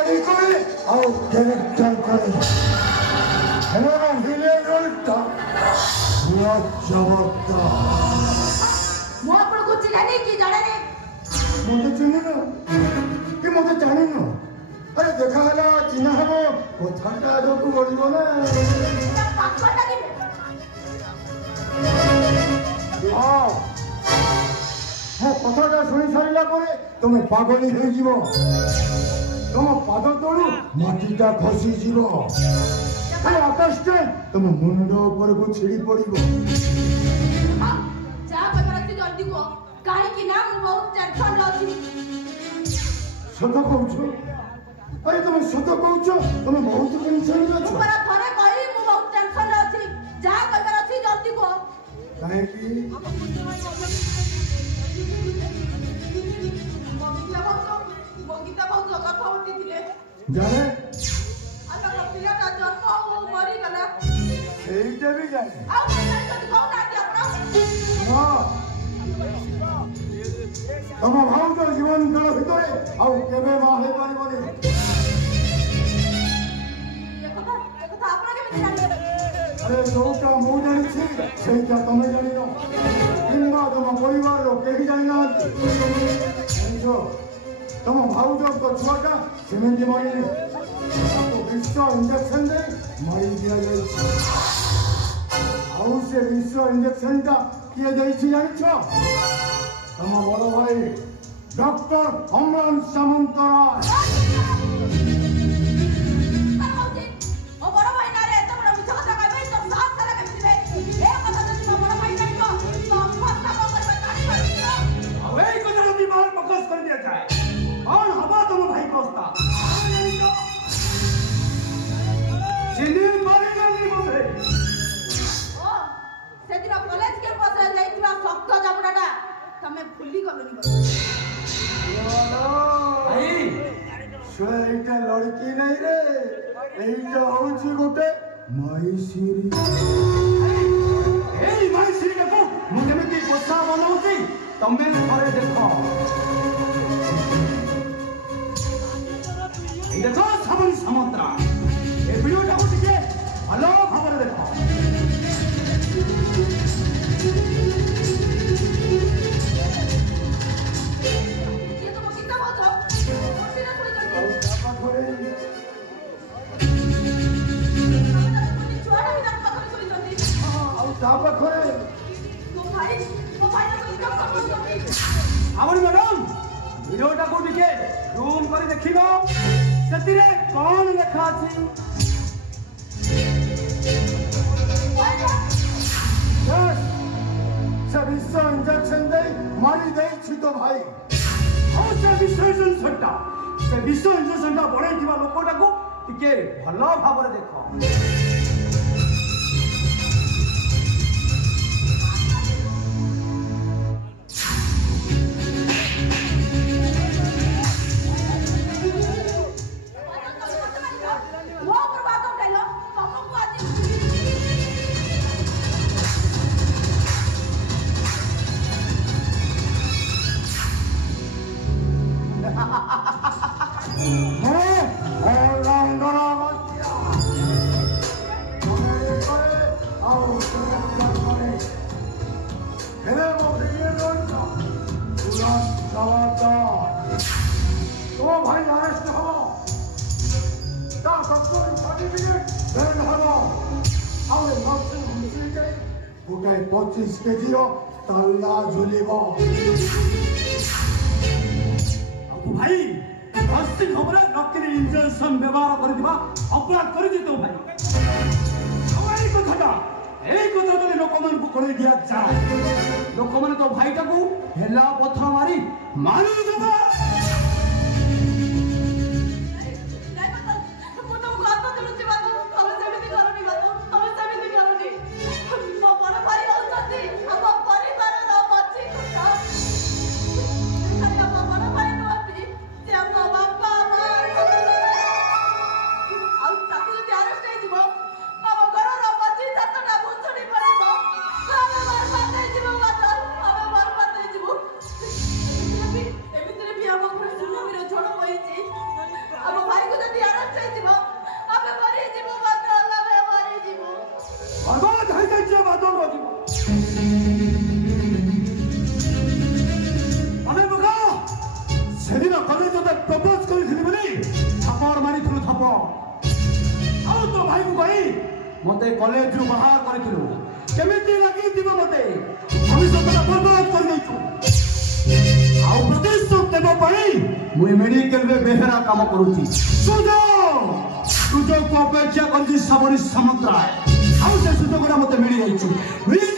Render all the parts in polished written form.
ଆଉ କ୍ୟାରେକ୍ଟର କରେ ହେଲାର ଭିଲେନ ରୋଲଟା ପୁରା ଜବରଦସ୍ତ। ମୁଁ ଆପଣଙ୍କୁ ଚିହ୍ନିନି କି ଜାଣିନି। ମୋତେ ଚିହ୍ନିନ କି ମୋତେ ଜାଣିନ? ଆରେ ଦେଖା ହେଲା ଚିହ୍ନା ହେବ କଥାଟା ଆଗକୁ ବଢ଼ିବ ନା। ହଁ ମୋ କଥାଟା ଶୁଣି ସାରିଲା ପରେ ତମେ ପାଗଳି ହେଇଯିବ। ତମ ପାଦ ତଳୁ ମାଟିଟା ଖସିଯିବ। ଆକାଶଟା ତମ ମୁଣ୍ଡ ଉପରକୁ ଛିଡ଼ି ପଡ଼ିବ। ଜଲ୍ଦି କୁହ କାହିଁକି ନା ମୁଁ ବହୁତ ଟେନସନରେ ଅଛି। ସତ କହୁଛ? ଆରେ ତମେ ସତ କହୁଛ? ତମେ ବହୁତ ଟେନସନରେ ଅଛ? ଥରେ କହିଲି ମୁଁ ବହୁତ ଟେନସନରେ ଅଛି। ଯାହା କହିବାର ଅଛି ଜଲ୍ଦି କୁହ। କାହିଁକି? ବଗିଚା ଭାଉଜ କଥା ଉଠିଥିଲେ। ଜାଣେ ଆମ ପିଲାଟା ଜନ୍ମ ହଉ ମରିଗଲା। ସେଇଟା ବି ଜାଣେ। ଆଉ କହୁନାହାନ୍ତି ଆପଣ? ତମ ଭାଉଜ ଜୀବନ କାଳ ଭିତରେ ଆଉ କେବେ ମା ହେଇପାରିବନି। ଆରେ ଯୋଉଟା ମୁଁ ଜାଣିଛି ସେଇଟା ତମେ ଜାଣିନ କିମ୍ବା ତମ ପରିବାରର କେହି ଜାଣିନାହାନ୍ତି। ଜାଣିଛ ତମ ଭାଉଜଙ୍କ ଛୁଆଟା ସେମିତି ମରିନି, ତାକୁ ବିଷ ଇଞ୍ଜେକ୍ସନ ଦେଇ ମାରି ଦିଆଯାଇଛି। ଆଉ ସେ ବିଷ ଇଞ୍ଜେକ୍ସନଟା କିଏ ଦେଇଛି ଜାଣିଛ? ତମ ବଡ଼ ଭାଇ ଡକ୍ଟର ଅମ୍ଳାନ ସାମନ୍ତରାୟ। ସେଦିନ କଲେଜ କ୍ୟାମ୍ପସରେ ଯାଇଥିବା ଶକ୍ତ ଜାବୁଡାଟା ତମେ ଭୁଲି ଗଲନି। এইটা লড়কি নাই রে, এইটা হচ্ছে গোটে মাইসিরি। এই মাইসিরিটাକୁ ମୁଁ କେମିତି ପୋଷା ବନଉଛି ତମେ ଥରେ ଦେଖ। এই ଦେଖ ସାବନ ସାମନ୍ତରା, ଏ ଭିଡିଓଟାକୁ ଟିକେ ଭଲ ଭାବରେ ଦେଖ। ଆମରି ମ୍ୟାଡାମ ଭିଡିଓଟାକୁ ଟିକେ ଜୁମ୍ କରି ଦେଖିବ, ସେଥିରେ କଣ ଲେଖା ଅଛି? ସେ ବିଷ ଇଞ୍ଜେକ୍ସନ ଦେଇ ମାରି ଦେଇଛି ତ ଭାଇ। ଆଉ ସେ ବିଷ ଇଞ୍ଜେକ୍ସନଟା ବଢେଇଥିବା ଲୋକଟାକୁ ଟିକେ ଭଲ ଭାବରେ ଦେଖ। গোটায় 25 কেজির তাল্লা ঝুলিব। ভাই নর্ସିଂ ହୋମରେ ନକଲି ଇଞ୍ଜେକ୍ସନ ବ୍ୟବହାର କରିଥିବା ଅପରାଧ କରିଛି ତ ଭାଇ। ଏଇ କଥା ଯଦି ଲୋକମାନଙ୍କୁ କଳେଇ ଦିଆଯାଏ, ଲୋକମାନେ ତ ଭାଇଟାକୁ ହେଲା ପଥର ମାରି ମାରିଦେବା। ଏମିତିରେ ବି ଆଉ ତୋ ଭାଇକୁ କହି ମତେ କଲେଜରୁ ବାହାର କରିଥିଲୁ କେମିତି ଲାଗିଥିବ ମତେ ଭବିଷ୍ୟତଟା ବର୍ବାଦ କରିଦେଇଛୁ ଆଉ ପ୍ରତିଶୋଧ ଦେବା ପାଇଁ ମୁଁ ଏ ମେଡିକାଲରେ ବେହେରା କାମ କରୁଛି ସୁଯୋଗକୁ ଅପେକ୍ଷା କରିଛି ସାବରୀ ସାମନ୍ତରାୟ ଆଉ ସେ ସୁଯୋଗଟା ମତେ ମିଳିଯାଇଛି ଦୁଇ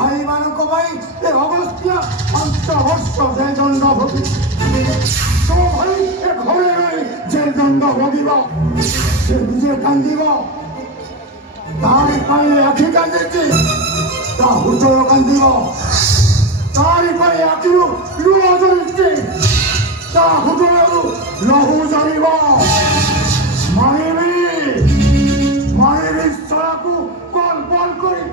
ଭାଇମାନଙ୍କ ପାଇଁ ଏ ଅଗସ୍ତ୍ୟ 5 ବର୍ଷ ଜେଲ ଦଣ୍ଡ ଭୋଗି ତୋ ଭାଇ ଏ ଘରେ ରହି ଜେଲ ଦଣ୍ଡ ଭୋଗିବ ସେ ନିଜେ କାନ୍ଦିବ ତାରି ପାଇଁ ଆଖି କାନ୍ଦିଛି ତା ହୃଦୟ କାନ୍ଦିବ ତାରି ପାଇଁ ଆଖିରୁ ଲୁହ ଝରିଛି ତା ହୃଦୟରୁ ଲହୁ ଝରିବ ମାରିବି ଶଳାକୁ କଲ୍ କରି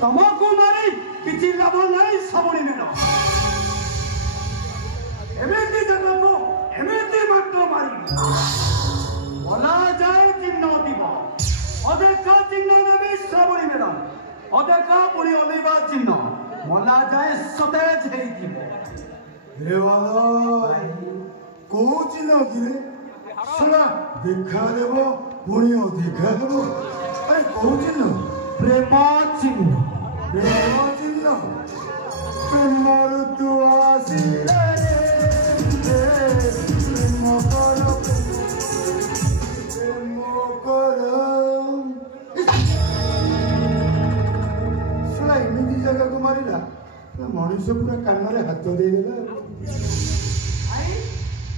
ତମକୁ ମାରି କିଛି ଲାଭ ନାହିଁ ସାବଣୀ ମ୍ୟାଡମ ଏମିତି ଜାଗାକୁ ଏମିତି ମାତ୍ର ମାରି ବଲା ଯାଏ ଚିହ୍ନ ଦିବ ଅଦେଖା ଚିହ୍ନ ନେବି ଶ୍ରାବଣୀ ମ୍ୟାଡମ ଅଦେଖା ପୁଣି ଅଲିବା ଚିହ୍ନ ମଲା ଯାଏ ସତେଜ ହେଇଥିବ କୋଉ ଚିହ୍ନ କିରେ ଶୁଣା ଦେଖା ଦେବ ପୁଣି ଅଧିକା ଦେବ ଆରେ କୋଉ ଚିହ୍ନ ପ୍ରେମ ଚିହ୍ନ ପ୍ରେମ ଋତୁ ଆସିଲେ ପ୍ରେମ କର ଶୁଣା ଏମିତି ଜାଗାକୁ ମାରିଲା ମଣିଷ ପୁରା କାନରେ ହାତ ଦେଇଦେଲା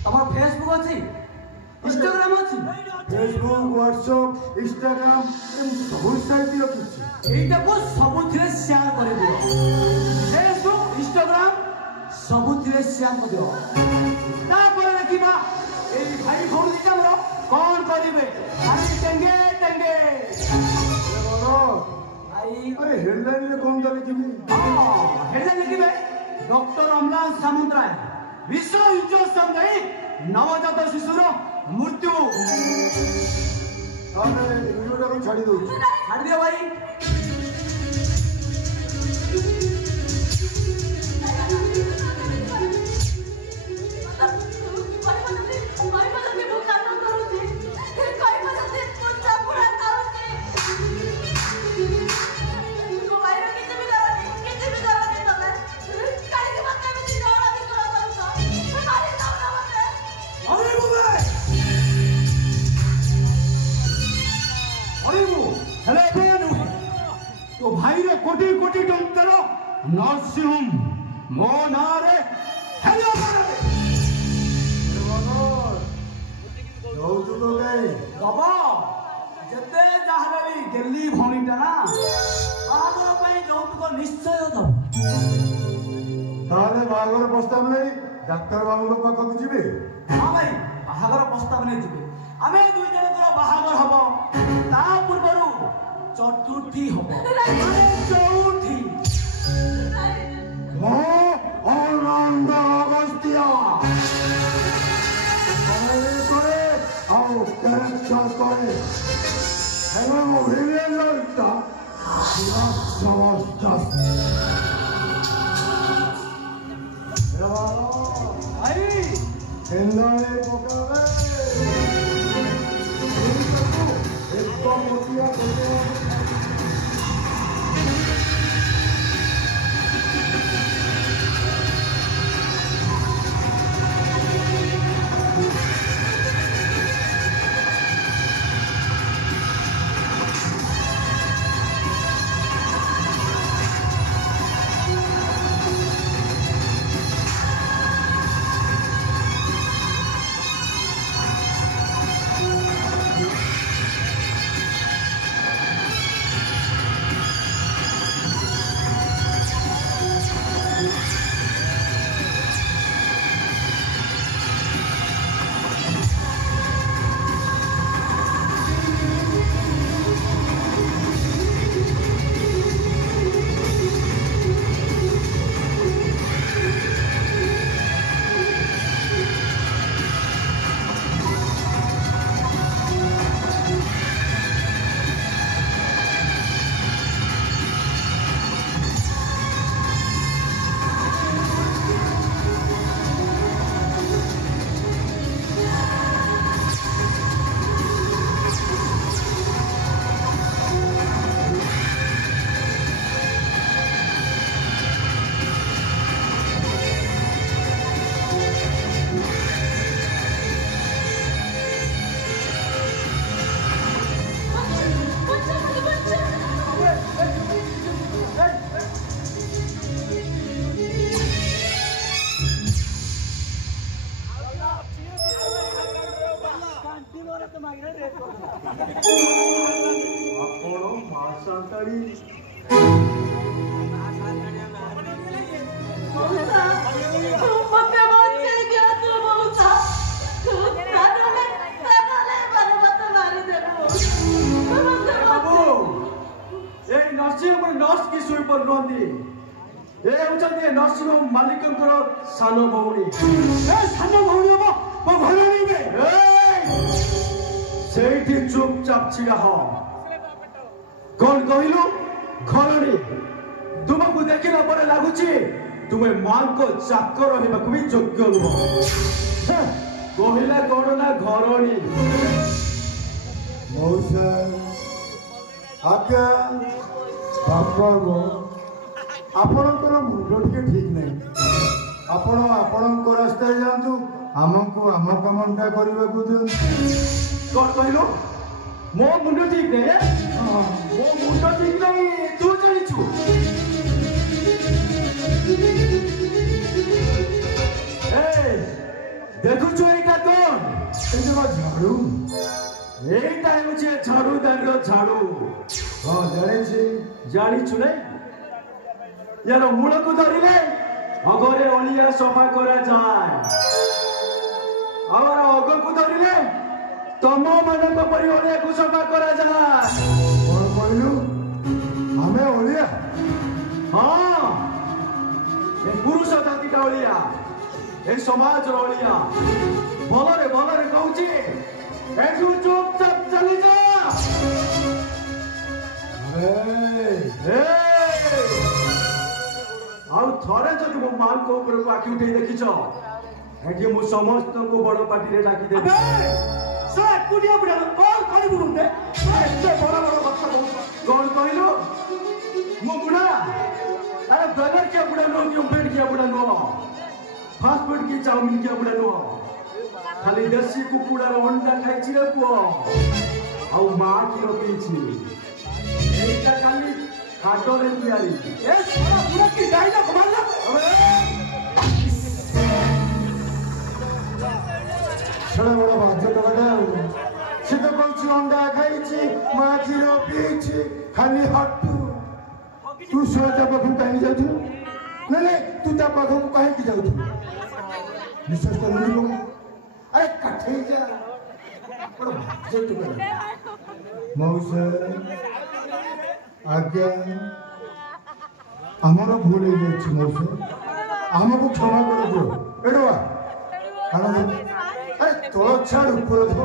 ତମର ଫେସବୁକ୍ ଅଛି ଇନଷ୍ଟାଗ୍ରାମ ଅଛି ଫେସବୁକ୍ ହ୍ୱାଟ୍ସଆପ୍ ଇନଷ୍ଟାଗ୍ରାମ ସବୁ ସାଇଟ୍ ରଖିଛି এইটাକୁ ସବୁଥିରେ ସେୟାର କରିଦିଅ ଫେସବୁକ୍ ଇନଷ୍ଟାଗ୍ରାମ ସବୁଥିରେ ସେୟାର କରିଦିଅ ତାପରେ ଦେଖିବା ଏଇ ଭାଇ ଭଉଣୀ ଦିଟା ଆମର କଣ କରିବେ ଟେଙ୍ଗେ ଟେଙ୍ଗେ ଆରେ ହେଡଲାଇନରେ କଣ ଲେଖିବି ହେଡଲାଇନ ଲେଖିବେ ଡକ୍ଟର ଅମ୍ଳାନ ସାମନ୍ତରାୟ ବିଷ ଇଞ୍ଜେକ୍ସନ ଦେଇ ନବଜାତ ଶିଶୁର ମୃତ୍ୟୁ ଭିଡ଼ିଓଟାକୁ ଛାଡ଼ି ଦଉଛି ଛାଡ଼ିଦିଅ ଭାଇ तो भाई रे कोटी कोटी टंकर नरसिंह मो नारे हेलो ଯୌତୁକ କାଇଁ ଦବ ଯେତେ ଯାହା ବି ଗେଲି ଭଉଣୀଟା ନା ବାହାଘର ପାଇଁ ଯୌତୁକ ନିଶ୍ଚୟ ଦବ ତାହେଲେ ବାହାଘର ପ୍ରସ୍ତାବ ନେଇ ଡାକ୍ତର ବାବୁଙ୍କ ପାଖକୁ ଯିବେ ହଁ ଭାଇ ବାହାଘର ପ୍ରସ୍ତାବ ନେଇ ଯିବେ ଆମେ ଦୁଇ ଜଣଙ୍କର ବାହାଘର ହବ ତା ପୂର୍ବରୁ ଚତୁର୍ଥୀ ହବ ଚଉଥୀ ଅଗସ୍ତ୍ୟ ଆଉ କ୍ୟାରେକ୍ଟର করে এবং অভিনয়টা ভাই খেলায় পকাবে একদম মতিয়া করতে ଆପଣ ମା ସାନ୍ତାଣୀ मते बच्चे क्या तू मौसा तू तारे मते मारी दे बाबू ए नर्सिंग होम नर्स की सुई पर रुहंती ए उचंती नर्सिंग होम मालिकंकर सानो भौणी ए सानो भौणी मो घर नहीं ସେଇଠି ଚୁପଚାପ ଛିଡ଼ା ହ କଣ କହିଲୁ ଘରଣୀ ତୁମକୁ ଦେଖିଲା ପରେ ଲାଗୁଛି ତୁମେ ମାଙ୍କ ଚାକର ହେବାକୁ ବି ଯୋଗ୍ୟ ନୁହଁ କହିଲା କଣ ନା ଘରଣୀ मौसा आज्ञा बापा गो आपणकर मुंड टिके ठीक नहीं आपण आपणक रास्ता जातु आमको आम कामटा करने को दियंतु କଣ କହିଲୁ ମୋ ମୁଣ୍ଡ ଠିକ ନାହିଁ ମୋ ମୁଣ୍ଡ ଠିକ ନାହିଁ ତୁ ଜାଣିଛୁ ଦେଖୁଛୁ ଏଇଟା କଣ झाड़ू এইটা হচ্ছে ঝাড়ুদার ঝাড়ু हाँ जानी জানিছু নাই ইয়ার মূলକୁ ধরিলে অগরে অলিয়া সফা করা যায় আর অগକୁ ধরিলে तम मान परी ओलिया को सफा करा जाए कौन कहलु हमें ओलिया हाँ ए पुरुष जाति का ओलिया ए समाज रो ओलिया भलरे कहूची एठू चुपचाप चली जा अरे आउ थरे जदि मो मान को ऊपर को आखि उठे देखिछ एठी मु समस्त को बड़ पार्टी रे डाकी दे सर कुडिया बुडा कौन करी बुडुंते एते बड़ा कथा कौन कहलु मो बुढ़ा अरे ब्रदर क्या बुढ़ा नो कि बेड क्या बुढ़ा नो फास्ट फूड की चाउमीन क्या बुढ़ा नो खाली देसी कुकुड़ा रो अंडा खाई छी रे पुओ आउ मां की रोपीछि एटा खाली खाटो रे तुयारी ए सारा बुडा की डायलॉग मारला छड़ा बड़ा बाजे तो बड़ा से तो कहछि अंडा खाइछि मां खीर पीछि खाली हट्टू तू सोचा पाखु कहीं जाउथु नहीं तू ता पाखु कहीं की जाउथु विश्वास कर लो अरे कठे जा बड़ा बाजे तो बड़ा मौसा आज्ञा हमारा भूल हो जाइछि मौसा हमको क्षमा कर दो एडवा खाना अरे तो छाड़ ऊपर दो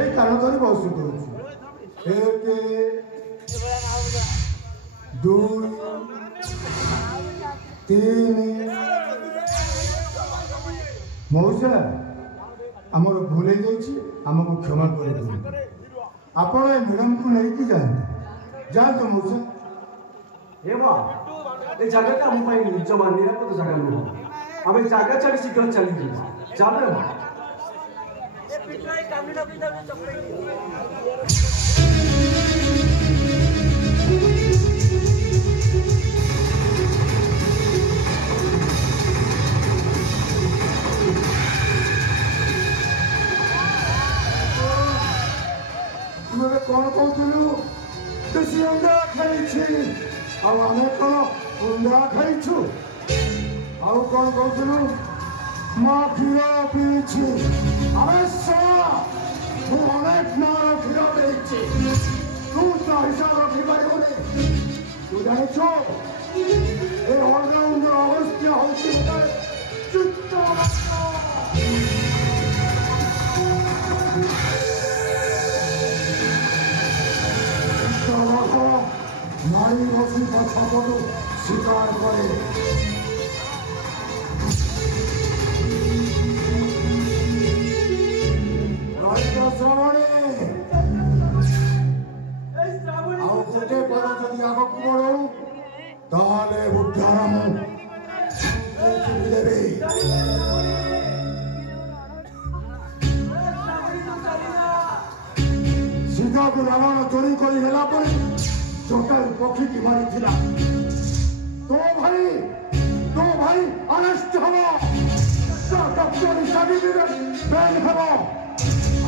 ए कान धरी बस दो एक दो तीन मौसा आमर भूल हो जामको क्षमा कर दो आपण ए मैडम को लेकिन जाते मौसा एवा ए जगह हम पाई जमा निरापद जगह नुह आम जगह छाड़ी शीघ्र चली जाबे कौन कहलु देशी अंडा खाई आम कौन अंडा खाइछु आउ कौन कहलु मां क्षीर पीछि अवश्य अनेक मार क्षीर पीछि तू तो हिसाब रखी पारे तू जानिछु ए ऑलराउंडर अवस्था होछि चित्त नारी रसी पछाड़ स्वीकार करे श्रावणी ଆଉ ଗୋଟେ ପଦ ଯଦି ଆଗକୁ ବଢୁ ତାହେଲେ ଉଦ୍ଧାର ଦେବେ ସୀତାକୁ ରାବଣ ଚୋରି କରି ହେଲା ପରେ ଜଟାୟୁ ପକ୍ଷୀକି ମାରିଥିଲା ତୋ ଭାଇ ଅନିଷ୍ଟ ହବ ଡକ୍ଟର ସାର୍ଟିଫିକେଟ ବ୍ୟାନ୍ ହେବ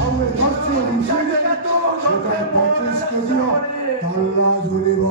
ଆଉ ଏ ଦର୍ଶ ମିଶିଲେ ସେଟା 25 କେଜିର ତାଲା ଝୁଲିବ।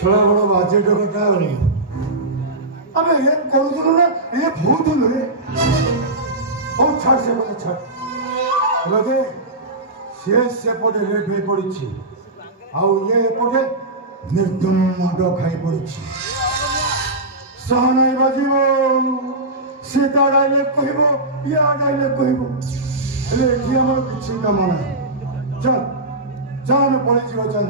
छोड़ा बड़ा बाजे डगटा अबे ये करूँ ना ये भूत ले और छाड़ से बोले छाड़ लगे से पटे रेड भाई पड़ी आउ ये पटे निर्दम माड खाई पड़ी सहनाई बाजिबो सीता डायलॉग कहबो या डायलॉग कहबो हेले एठी हमर किछि काम नै चल जान पड़े जीव चल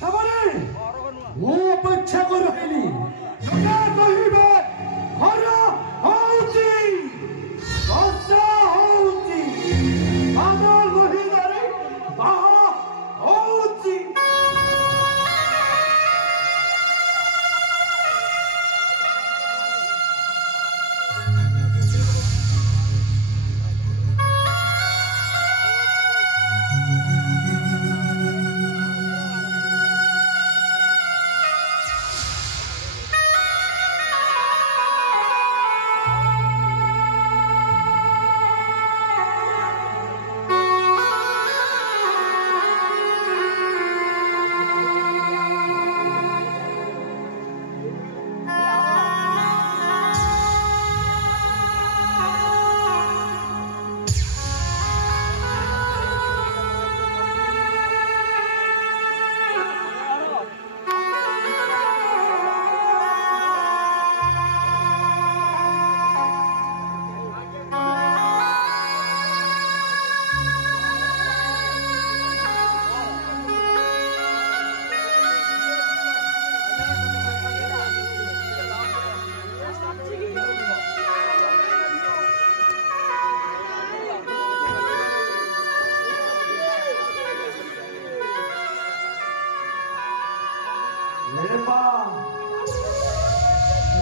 सबरे वो परीक्षा कर रहिली लगा कहिबे हरा होउची वर्षा होउची बादल बहिदारे बाहा होउची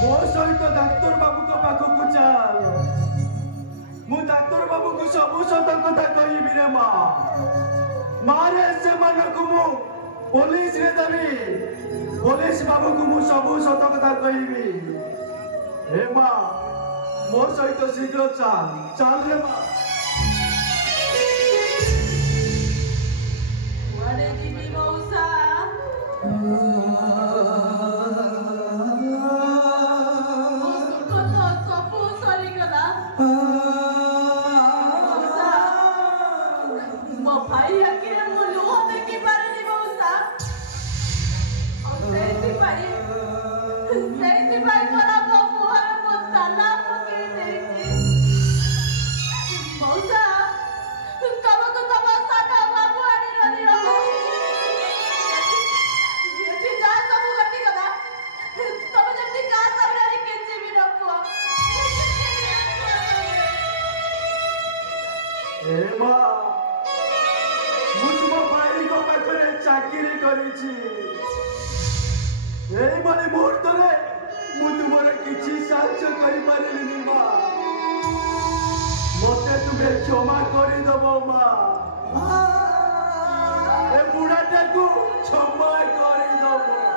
मोर सहित डाक्तर बाबू को पाखक चल मु डाक्तर बाबू को सबू सत कथा कहबी रे मारे से मानक मु पुलिस रे देबी पुलिस बाबू को मु सबू सत कथा कहबी हे मां मोर सहित शीघ्र चल चल रे मां मारे जीवी मौसा ଏ ମା ମୁଁ ତୁମ ଭାଇଙ୍କ ପାଖରେ ଚାକିରି କରିଛି ଏଇଭଳି ମୁହୂର୍ତ୍ତରେ ମୁଁ ତୁମର କିଛି ସାହାଯ୍ୟ କରିପାରିଲିନି ମା ମତେ ତୁମେ କ୍ଷମା କରିଦବ ମା ଏ ବୁଢ଼ାଟାକୁ କ୍ଷମା କରିଦବ